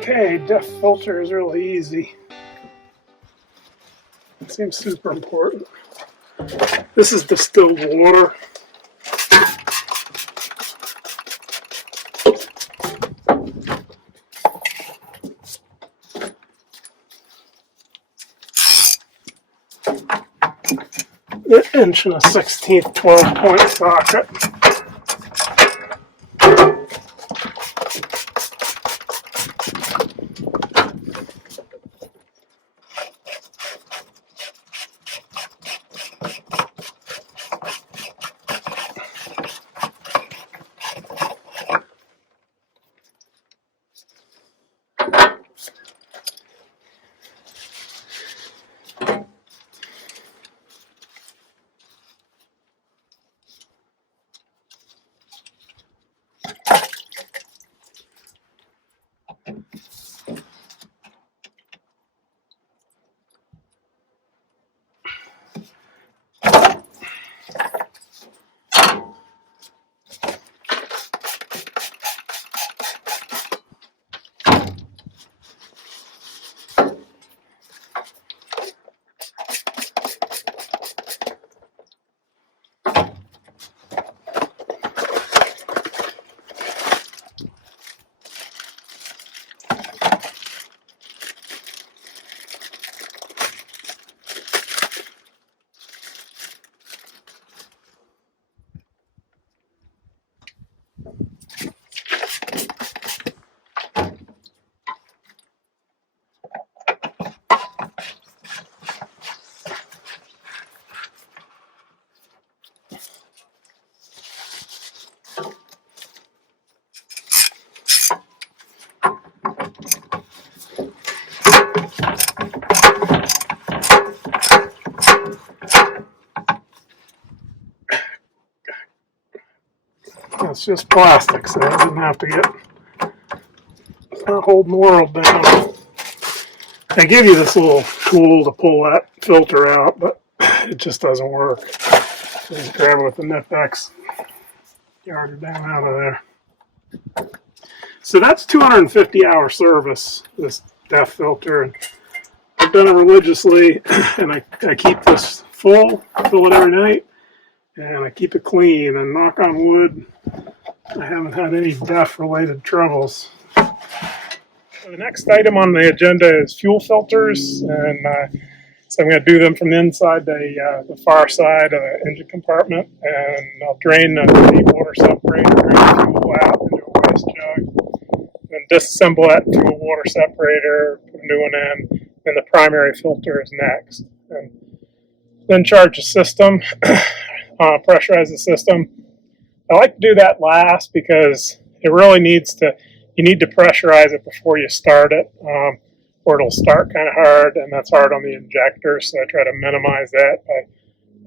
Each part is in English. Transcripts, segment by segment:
Okay, depth filter is really easy. It seems super important. This is distilled water. An inch and a 1/16 12-point socket. It's just plastic, so it doesn't have to get holding the world down. They give you this little tool to pull that filter out, but it just doesn't work. So just grab it with the Nip-X, yard it down out of there. So that's 250-hour service, this depth filter. And I've done it religiously, and I keep this full, fill it every night, and I keep it clean. And knock on wood, I haven't had any depth-related troubles. So the next item on the agenda is fuel filters, and so I'm going to do them from the inside the far side of the engine compartment, and I'll drain the deep water separator, drain the fuel out into a waste jug, then disassemble that fuel water separator, put a new one in, and the primary filter is next. And then charge the system, pressurize the system. I like to do that last because it really you need to pressurize it before you start it, or it'll start kind of hard, and that's hard on the injector, so I try to minimize that by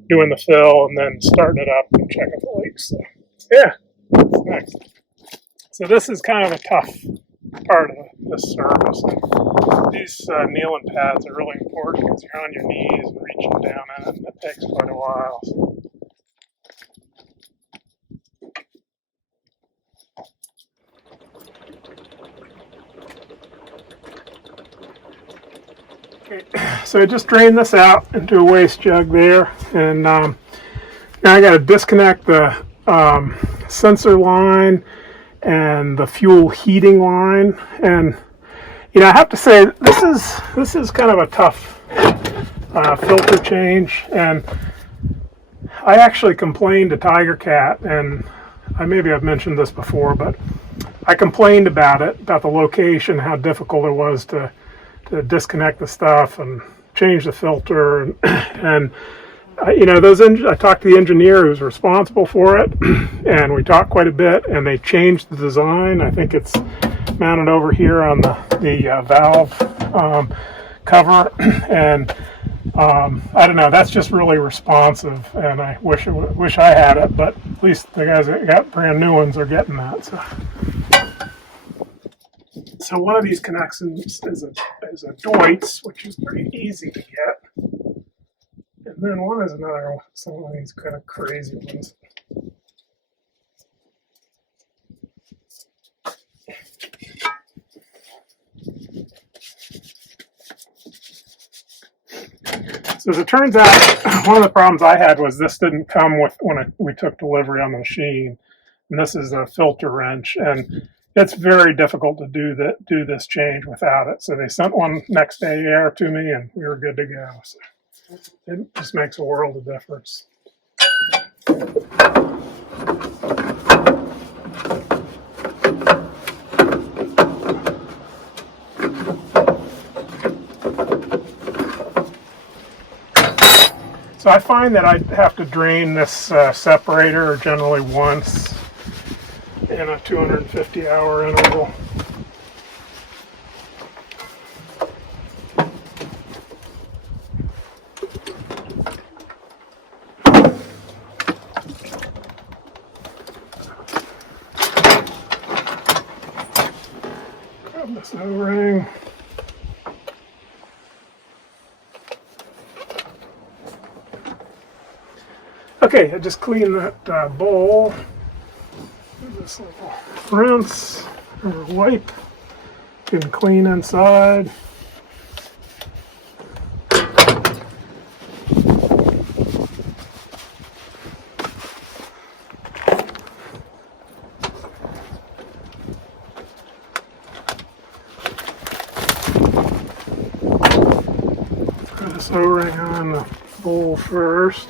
doing the fill and then starting it up and checking the leaks. So, yeah, that's next. So this is kind of a tough part of this service. And these kneeling pads are really important because you're on your knees and reaching down in it, and it takes quite a while. So. Okay, so I just drained this out into a waste jug there, and now I got to disconnect the sensor line and the fuel heating line. And I have to say this is kind of a tough filter change, and I actually complained to Tigercat, and maybe I've mentioned this before, but I complained about the location, how difficult it was to disconnect the stuff and change the filter, and I talked to the engineer who's responsible for it, and we talked quite a bit, and they changed the design. I think it's mounted over here on the valve cover, and I don't know, that's just really responsive, and I wish I had it, but at least the guys that got brand new ones are getting that. So one of these connections is a Deutz, which is pretty easy to get. And then one is another, some of these kind of crazy ones. So as it turns out, one of the problems I had was this didn't come with when we took delivery on the machine. And this is a filter wrench, and it's very difficult to do this change without it. So they sent one next day air to me, and we were good to go. So it just makes a world of difference. So I find that I have to drain this separator generally once in a 250-hour interval. Grab this O-ring. Okay, I just cleaned that bowl. This little rinse or wipe. You can clean inside. Put this O-ring on the bowl first.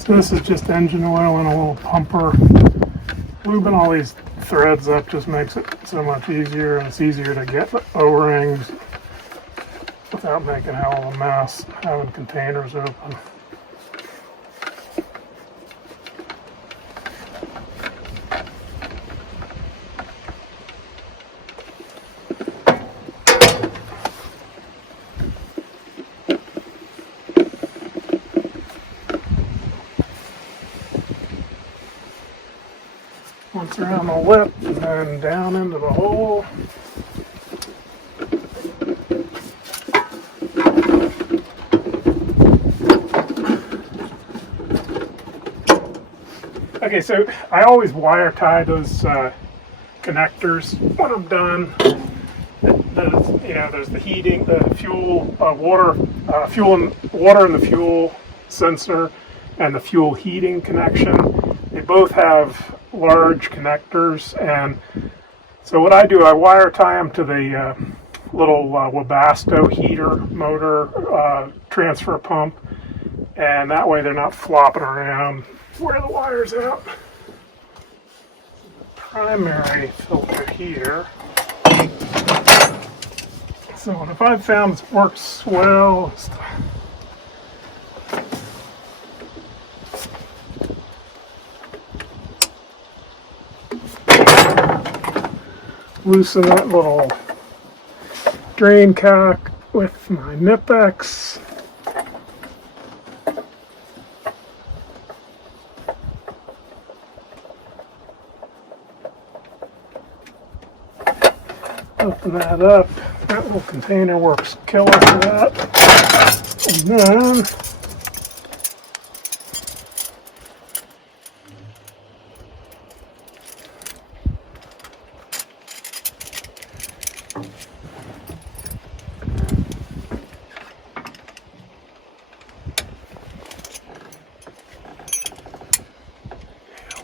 So this is just engine oil and a little pumper. Lubing all these threads up just makes it so much easier, and it's easier to get the O-rings without making a hell of a mess, having containers open. Once around the lip and then down into the hole. Okay, so I always wire tie those connectors when I'm done. There's the heating, the fuel, water in the fuel sensor, and the fuel heating connection. They both have large connectors, and so what I do, I wire tie them to the little Webasto heater motor transfer pump, and that way they're not flopping around. Wear the wires out. Primary filter here. So what if I've found this works well, loosen that little drain cock with my Nipex. Open that up. That little container works killer for that. And then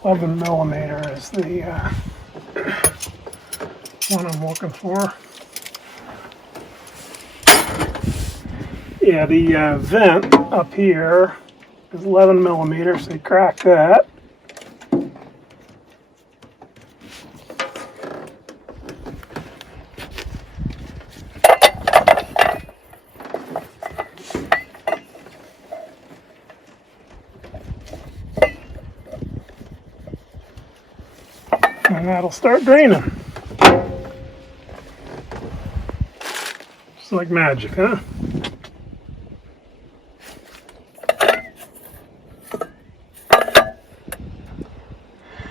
$11mm is the one I'm looking for. Yeah, the vent up here is 11mm, so you crack that. And that'll start draining. like magic, huh?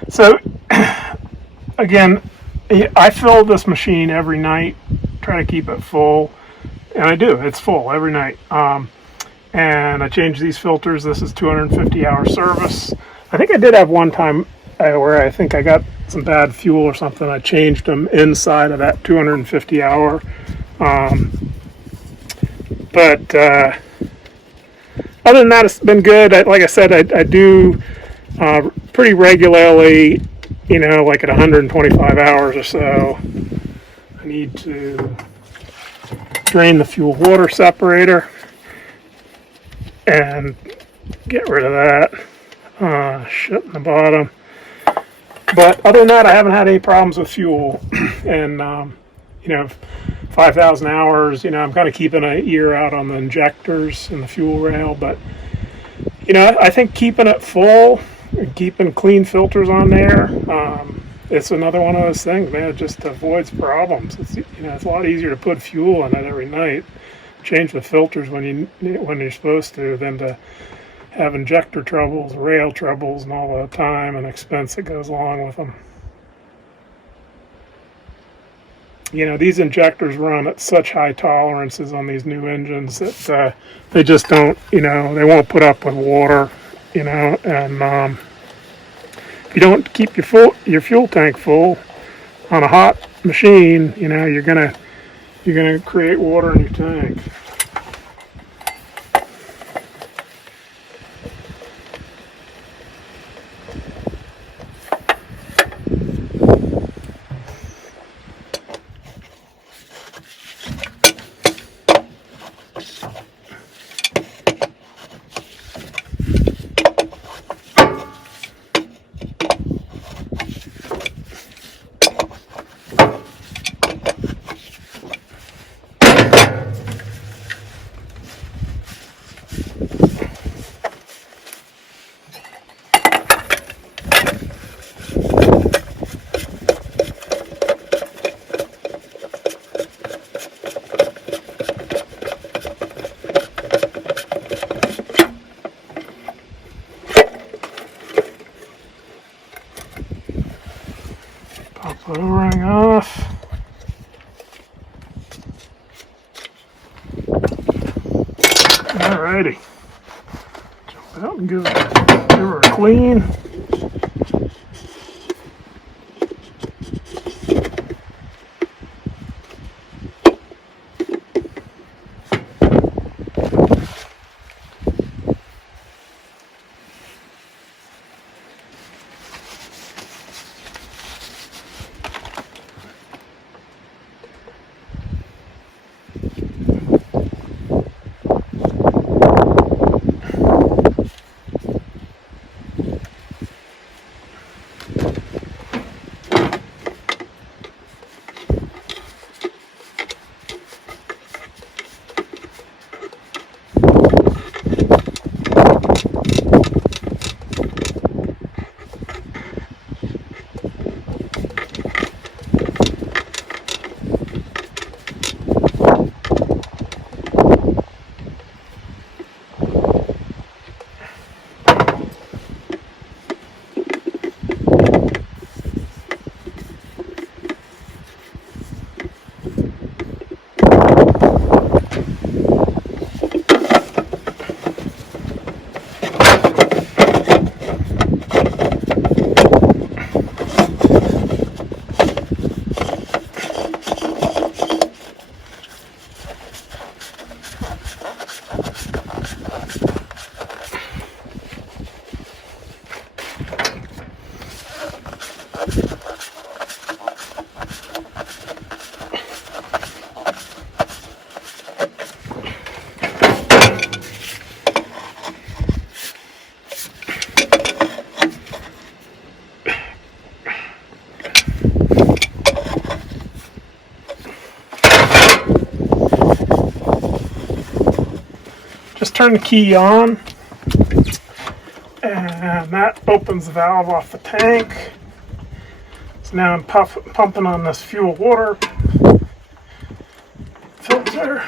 So, again, I fill this machine every night, try to keep it full, and I do. It's full every night. And I change these filters. This is 250-hour service. I think I did have one time where I think I got some bad fuel or something. I changed them inside of that 250-hour. But other than that, it's been good. Like I said, I do pretty regularly, you know, like at 125 hours or so. I need to drain the fuel water separator and get rid of that shit in the bottom. But other than that, I haven't had any problems with fuel. And you know, 5,000 hours, you know, I'm kind of keeping an ear out on the injectors and the fuel rail. But you know, I think keeping it full and keeping clean filters on there, it's another one of those things, man. It just avoids problems. It's, you know, it's a lot easier to put fuel in it every night, change the filters when you're supposed to, than to have injector troubles, rail troubles, and all the time and expense that goes along with them. You know, these injectors run at such high tolerances on these new engines that they just don't, you know, they won't put up with water, you know, and if you don't keep your fuel tank full on a hot machine, you know, you're gonna create water in your tank. Pop the O-ring off. Alrighty. Jump out and give her a clean. Just turn the key on, and that opens the valve off the tank. So now I'm pumping on this fuel water. filter.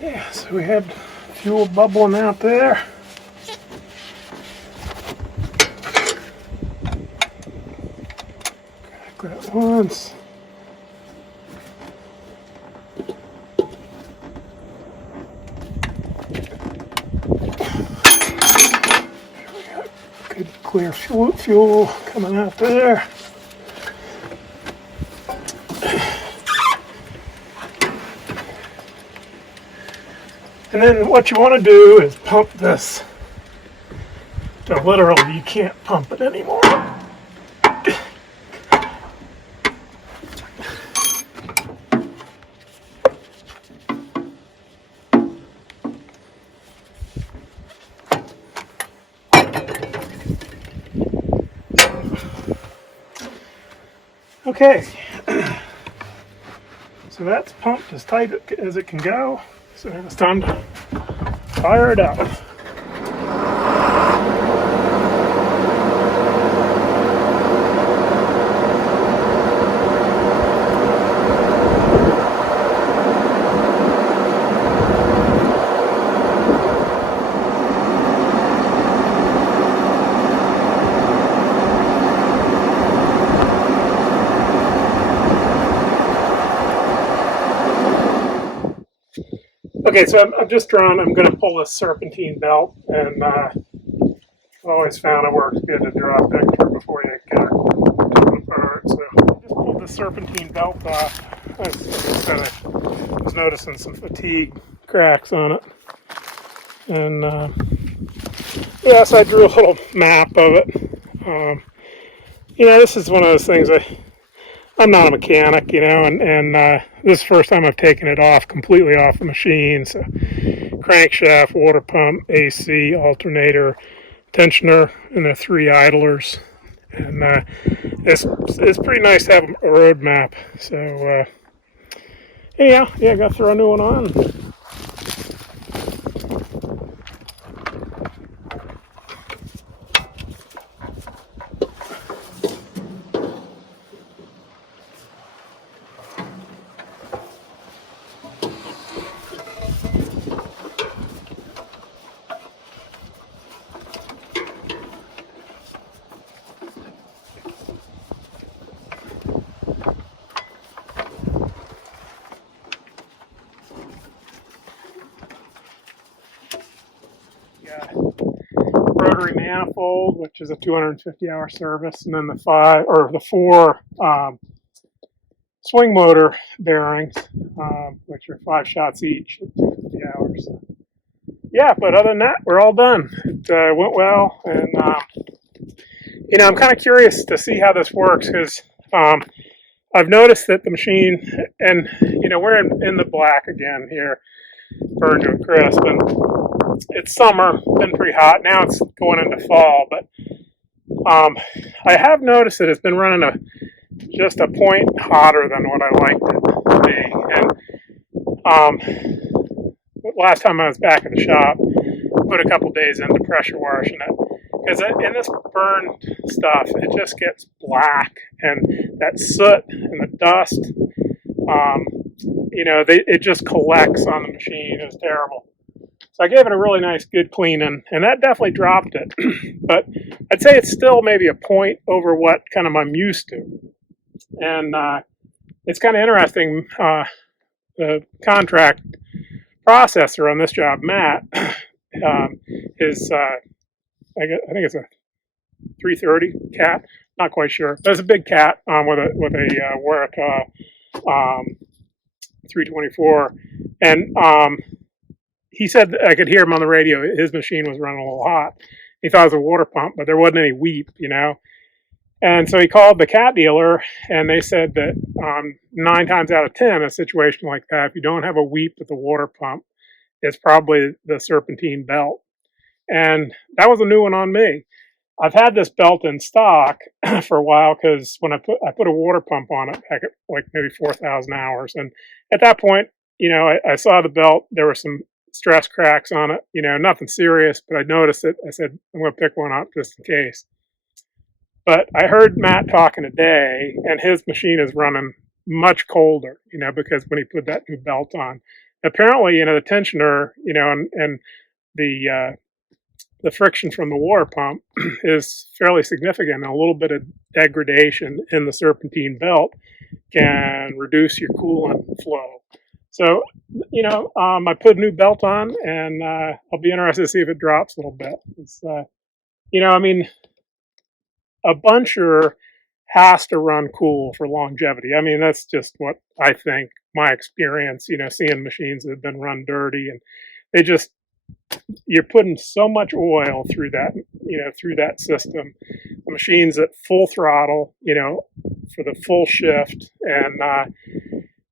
Yeah, so we had fuel bubbling out there. Crack that once. Good clear fuel coming out there. And then what you want to do is pump this to literally you can't pump it anymore. Okay, so that's pumped as tight as it can go. So it's time to fire it up. Okay, so I'm just drawn. I'm going to pull this serpentine belt, and I've always found it works good to draw a picture before you get it apart. So I just pulled the serpentine belt off. I was noticing some fatigue cracks on it, and yeah, so I drew a little map of it. You know, this is one of those things I'm not a mechanic, you know, and this is the first time I've taken it off, completely off the machine. So crankshaft, water pump, AC, alternator, tensioner, and the 3 idlers. And it's pretty nice to have a road map. So anyhow, yeah, I got to throw a new one on. Rotary manifold, which is a 250-hour service, and then the 4 swing motor bearings, which are 5 shots each at 250 hours. Yeah, but other than that, we're all done. It went well, and you know, I'm kind of curious to see how this works because I've noticed that the machine, and you know, we're in the black again here, burned to a crisp, and it's summer, been pretty hot. Now it's going into fall, but I have noticed that it's been running just a point hotter than what I liked it to be. And last time I was back at the shop, put a couple days into pressure washing it. Because in this burned stuff, it just gets black, and that soot and the dust, it just collects on the machine. It's terrible. So I gave it a really nice, good cleaning, and that definitely dropped it. But I'd say it's still maybe a point over what kind of I'm used to. And it's kind of interesting. The contract processor on this job, Matt, is I think it's a 330 cat. Not quite sure. There's a big cat with a Waratah 324, and he said I could hear him on the radio. His machine was running a little hot. He thought it was a water pump, but there wasn't any weep, And so he called the cat dealer, and they said that 9 times out of 10, a situation like that, if you don't have a weep at the water pump, it's probably the Serpentine belt. And that was a new one on me. I've had this belt in stock for a while because when I put a water pump on it back at like maybe 4,000 hours, and at that point, I saw the belt. There were some stress cracks on it. Nothing serious, but I noticed it. I said I'm going to pick one up just in case. But I heard Matt talking today, and his machine is running much colder, because when he put that new belt on, apparently, the tensioner, and the friction from the water pump is fairly significant. And a little bit of degradation in the Serpentine belt can reduce your coolant flow. So, I put a new belt on, and I'll be interested to see if it drops a little bit. It's, a buncher has to run cool for longevity. That's just what I think, my experience, seeing machines that have been run dirty, and you're putting so much oil through that system. The machine's at full throttle, for the full shift, and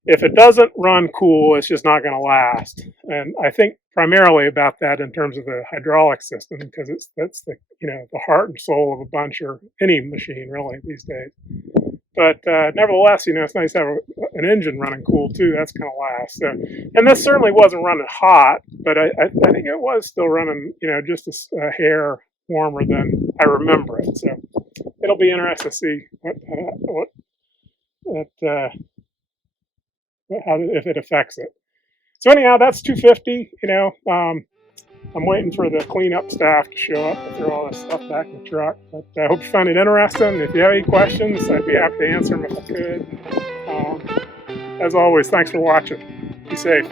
if it doesn't run cool, it's just not going to last. And I think primarily about that in terms of the hydraulic system, because that's the heart and soul of a buncher, any machine really these days. But nevertheless, it's nice to have an engine running cool too. That's going to last. So, and this certainly wasn't running hot, but I think it was still running, just a hair warmer than I remember it. So it'll be interesting to see if it affects it. So anyhow, that's 250. I'm waiting for the cleanup staff to show up to throw all this stuff back in the truck. But I hope you find it interesting. If you have any questions, I'd be happy to answer them if I could. As always, thanks for watching. Be safe.